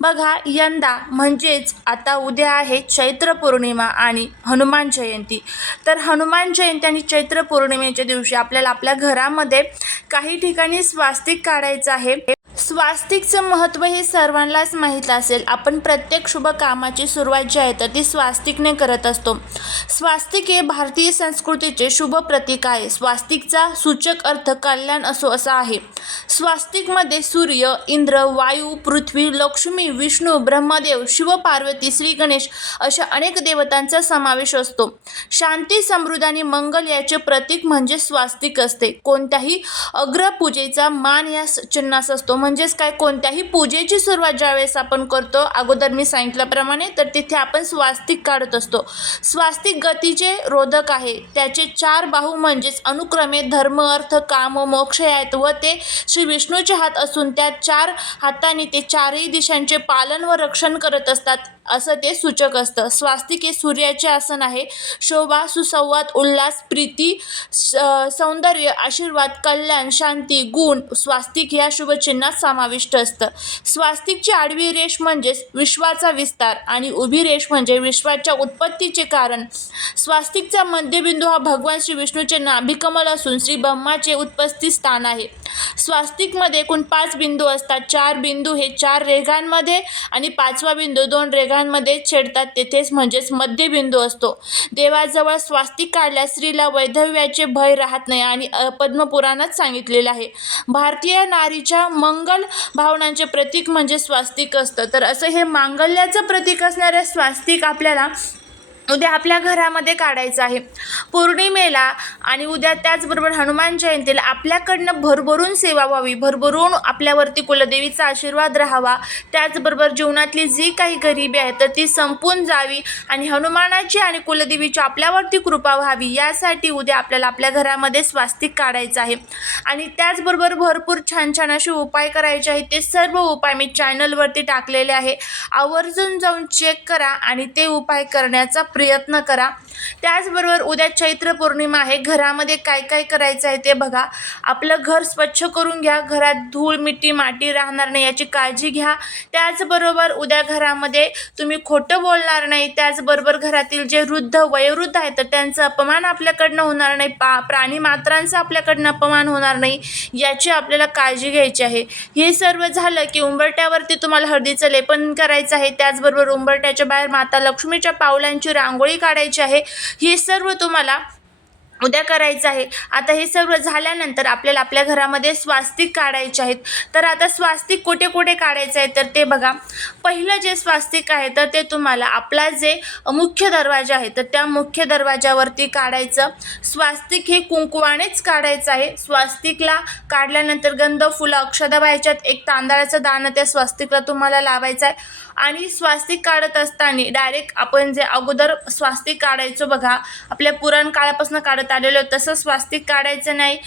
बघा यंदा म्हणजेच आता उद्या आहे चैत्र पौर्णिमा आणि हनुमान जयंती. तर हनुमान जयंती आणि चैत्र पौर्णिमेच्या दिवशी आपल्याला आपल्या घरामध्ये काही ठिकाणी स्वास्तिक काढायचं आहे. स्वास्तिकचं महत्त्व हे सर्वांनाच माहीत असेल. आपण प्रत्येक शुभ कामाची सुरुवात जी आहे तर ती स्वास्तिकने करत असतो. स्वास्तिक हे भारतीय संस्कृतीचे शुभ प्रतीक आहे. स्वास्तिकचा सूचक अर्थ कल्याण असो असा आहे. स्वास्तिकमध्ये सूर्य इंद्र वायू पृथ्वी लक्ष्मी विष्णू ब्रह्मदेव शिव पार्वती श्री गणेश अशा अनेक देवतांचा समावेश असतो. शांती समृद्ध आणि मंगल याचे प्रतीक म्हणजे स्वास्तिक असते. कोणत्याही अग्रपूजेचा मान या चिन्हास असतो. म्हणजेच काय? कोणत्याही पूजेची सुरुवात ज्यावेळेस आपण करतो अगोदर मी सांगितल्याप्रमाणे तर तिथे आपण स्वास्तिक काढत असतो. स्वास्तिक गतीचे रोधक आहे त्याचे चार बाहू म्हणजेच अनुक्रमे धर्म अर्थ काम व मोक्ष आहेत व ते श्री विष्णूचे हात असून त्या चार हाताने ते चारही दिशांचे पालन व रक्षण करत असतात असं ते सूचक असतं. स्वास्तिक हे सूर्याचे आसन आहे. शोभा सुसंवाद उल्हास प्रीती स- सौंदर्य आशीर्वाद कल्याण शांती गुण स्वास्तिक या शुभचिन्हात समाविष्ट असतं. स्वास्तिकची आडवी रेष म्हणजेच विश्वाचा विस्तार आणि उभी रेष म्हणजे विश्वाच्या उत्पत्तीचे कारण. स्वास्तिकचा मध्यबिंदू हा भगवान श्री विष्णूचे नाभिकमल असून श्री ब्रह्माचे उत्पत्ती स्थान आहे. स्वास्तिकमध्ये एकूण पाच बिंदू असतात. चार बिंदू हे चार रेघांमध्ये आणि पाचवा बिंदू दोन रेघांमध्ये छेडतात. तेथेच म्हणजेच मध्यबिंदू असतो. देवाजवळ स्वास्तिक काढल्यास स्त्रीला वैधव्याचे भय राहत नाही आणि पद्मपुराणात सांगितलेलं आहे. भारतीय नारीच्या मंगल भावनांचे प्रतीक म्हणजे स्वास्तिक असतं. तर असं हे मांगल्याचं प्रतीक असणाऱ्या स्वास्तिक आपल्याला उद्या आपल्या घरामध्ये काढायचं आहे. पौर्णिमेला आणि उद्या त्याचबरोबर हनुमान जयंतीला आपल्याकडनं भरभरून सेवा व्हावी. भरभरून आपल्यावरती कुलदेवीचा आशीर्वाद राहावा. त्याचबरोबर जीवनातली जी काही गरिबी आहे तर ती संपून जावी आणि हनुमानाची आणि कुलदेवीची आपल्यावरती कृपा व्हावी. यासाठी उद्या आपल्याला आपल्या घरामध्ये स्वास्तिक काढायचं आहे. आणि त्याचबरोबर भरपूर छान छान असे उपाय करायचे आहेत. ते सर्व उपाय मी चॅनलवरती टाकलेले आहे. आवर्जून जाऊन चेक करा आणि ते उपाय करण्याचा प्रयत्न करा. त्याचबरोबर उद्या चैत्र पौर्णिमा आहे. घरामध्ये काय काय करायचं आहे ते बघा. आपलं घर स्वच्छ करून घ्या. घरात धूळ मिट्टी माती राहणार नाही याची काळजी घ्या. त्याचबरोबर उद्या घरामध्ये तुम्ही खोटं बोलणार नाही. त्याचबरोबर घरातील जे वृद्ध वयोवृद्ध आहेत तर त्यांचा अपमान आपल्याकडनं होणार नाही. पा प्राणी मात्रांचा आपल्याकडनं अपमान होणार नाही याची आपल्याला काळजी घ्यायची आहे. हे सर्व झालं की उंबरट्यावरती तुम्हाला हळदीचं लेपन करायचं आहे. त्याचबरोबर उंबरट्याच्या बाहेर माता लक्ष्मीच्या पावलांची रांगोळी काढायची आहे. हे सर्व तुम्हाला उद्या करायचं आहे. आता हे सर्व झाल्यानंतर आपल्याला आपल्या घरामध्ये स्वास्तिक काढायचे आहेत. तर आता स्वास्तिक कुठे कुठे काढायचं आहे? तर ते बघा. पहिलं जे स्वास्तिक आहे तर ते तुम्हाला आपला जे मुख्य दरवाजा आहे तर त्या मुख्य दरवाजावरती काढायचं. स्वास्तिक हे कुंकवानेच काढायचं आहे. स्वास्तिकला काढल्यानंतर गंध फुलं अक्षदा व्हायच्यात. एक तांदळाचं दाणं त्या स्वास्तिकला तुम्हाला लावायचं आहे. आणि स्वास्तिक काढत असताना डायरेक्ट आपण जे अगोदर स्वास्तिक काढायचो बघा. आपल्या पुराण काळापासून काढत आलेलो तसं स्वास्तिक काढायचं नाही.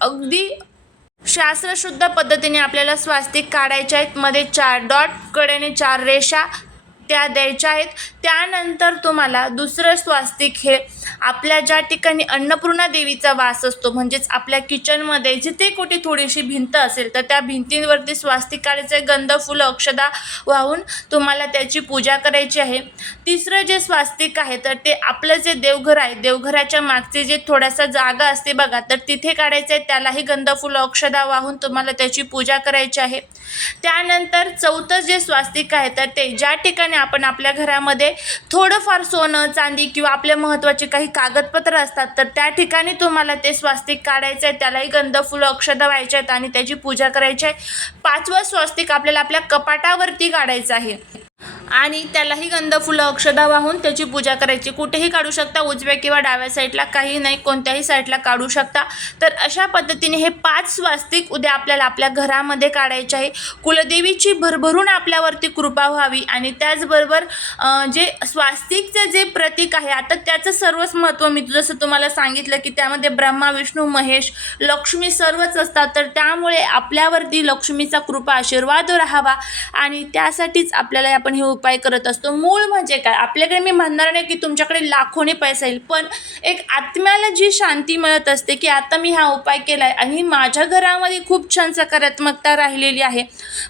अगदी शास्त्रशुद्ध पद्धतीने आपल्याला स्वास्तिक काढायचे आहेत. मध्ये चार डॉट कडेने चार रेषा त्या द्यायच्या आहेत. त्यानंतर तुम्हाला दुसरं स्वास्तिक हे आपल्या ज्या ठिकाणी अन्नपूर्णा देवीचा वास असतो म्हणजेच आपल्या किचनमध्ये जिथे कुठे थोडीशी भिंत असेल तर त्या भिंतींवरती स्वास्तिक काढायचं आहे गंध फुलं अक्षदा वाहून तुम्हाला त्याची पूजा करायची आहे. तिसरं जे स्वास्तिक आहे तर ते आपलं जे देवघर आहे देवघराच्या मागचे जे थोडासा जागा असते बघा तर तिथे काढायचं आहे त्यालाही गंध फुलं अक्षदा वाहून तुम्हाला त्याची पूजा करायची आहे. त्यानंतर चौथं जे स्वास्तिक आहे तर ते ज्या ठिकाणी आपण आपल्या घरामध्ये थोडंफार सोनं चांदी किंवा आपल्या महत्त्वाचे काही कागदपत्र असतात तर त्या ठिकाणी तुम्हाला ते स्वास्तिक काढायचं आहे त्यालाही गंध फुलं अक्षदा व्हायचे आहेत आणि त्याची पूजा करायची आहे. पाचवं स्वास्तिक आपल्याला आपल्या कपाटावरती काढायचं आहे. आणि त्यालाही गंध फुलं अक्षदा वाहून त्याची पूजा करायची. कुठेही काढू शकता उजव्या किंवा डाव्या साईडला काही नाही कोणत्याही साईडला काढू शकता. तर अशा पद्धतीने हे पाच स्वास्तिक उद्या आपल्याला आपल्या घरामध्ये काढायचे आहे. कुलदेवीची भरभरून आपल्यावरती कृपा व्हावी आणि त्याचबरोबर जे स्वास्तिकचे जे प्रतीक आहे आता त्याचं सर्वच महत्त्व मी जसं तुम्हाला सांगितलं की त्यामध्ये ब्रह्मा विष्णू महेश लक्ष्मी सर्वच असतात. तर त्यामुळे आपल्यावरती लक्ष्मीचा कृपा आशीर्वाद राहावा आणि त्यासाठीच आपल्याला आपण हे उपाय करत असतो. मूळ म्हणजे काय? आपल्याकडे मी म्हणणार नाही की तुमच्याकडे लाखोने पैसा येईल पण एक आत्म्याला जी शांती मिळत असते की आता मी हा उपाय केला आहे आणि माझ्या घरामध्ये खूप छान सकारात्मकता राहिलेली आहे.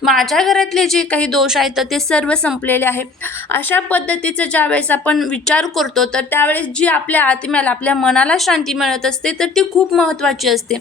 माझ्या घरातले जे काही दोष आहेत तर ते सर्व संपलेले आहे अशा पद्धतीचं ज्यावेळेस आपण विचार करतो तर त्यावेळेस जी आपल्या आत्म्याला आपल्या मनाला शांती मिळत असते तर ती खूप महत्त्वाची असते.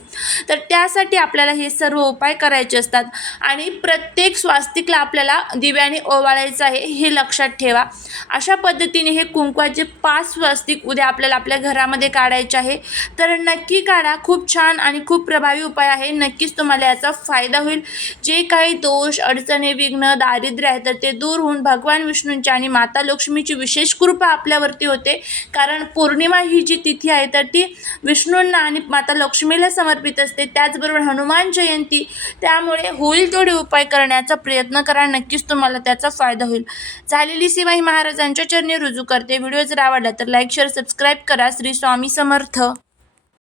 तर त्यासाठी आपल्याला हे सर्व उपाय करायचे असतात. आणि प्रत्येक स्वास्तिकला आपल्याला दिव्याने ओवाळायचं आहे. हे लक्षात ठेवा. अशा पद्धतीने हे कुंकवाचे पाच स्वस्तिक उद्या आपल्याला आपल्या घरामध्ये काढायचे आहे. तर नक्की काढा. खूप छान आणि खूप प्रभावी उपाय आहे. नक्कीच तुम्हाला याचा फायदा होईल. जे काही दोष अडचणी विघ्न दारिद्र्य आहे तर ते दूर होऊन भगवान विष्णूंची आणि माता लक्ष्मीची विशेष कृपा आपल्यावरती होते. कारण पौर्णिमा ही जी तिथी आहे तर ती विष्णूंना आणि माता लक्ष्मीला समर्पित असते. त्याचबरोबर हनुमान जयंती त्यामुळे होईल तेवढे उपाय करण्याचा प्रयत्न करा. नक्कीच तुम्हाला त्याचा फायदा होईल. झालेली सेवा ही महाराजांच्या चरणी रुजू करते. व्हिडिओ जर आवडला तर लाईक शेअर सबस्क्राईब करा. श्री स्वामी समर्थ.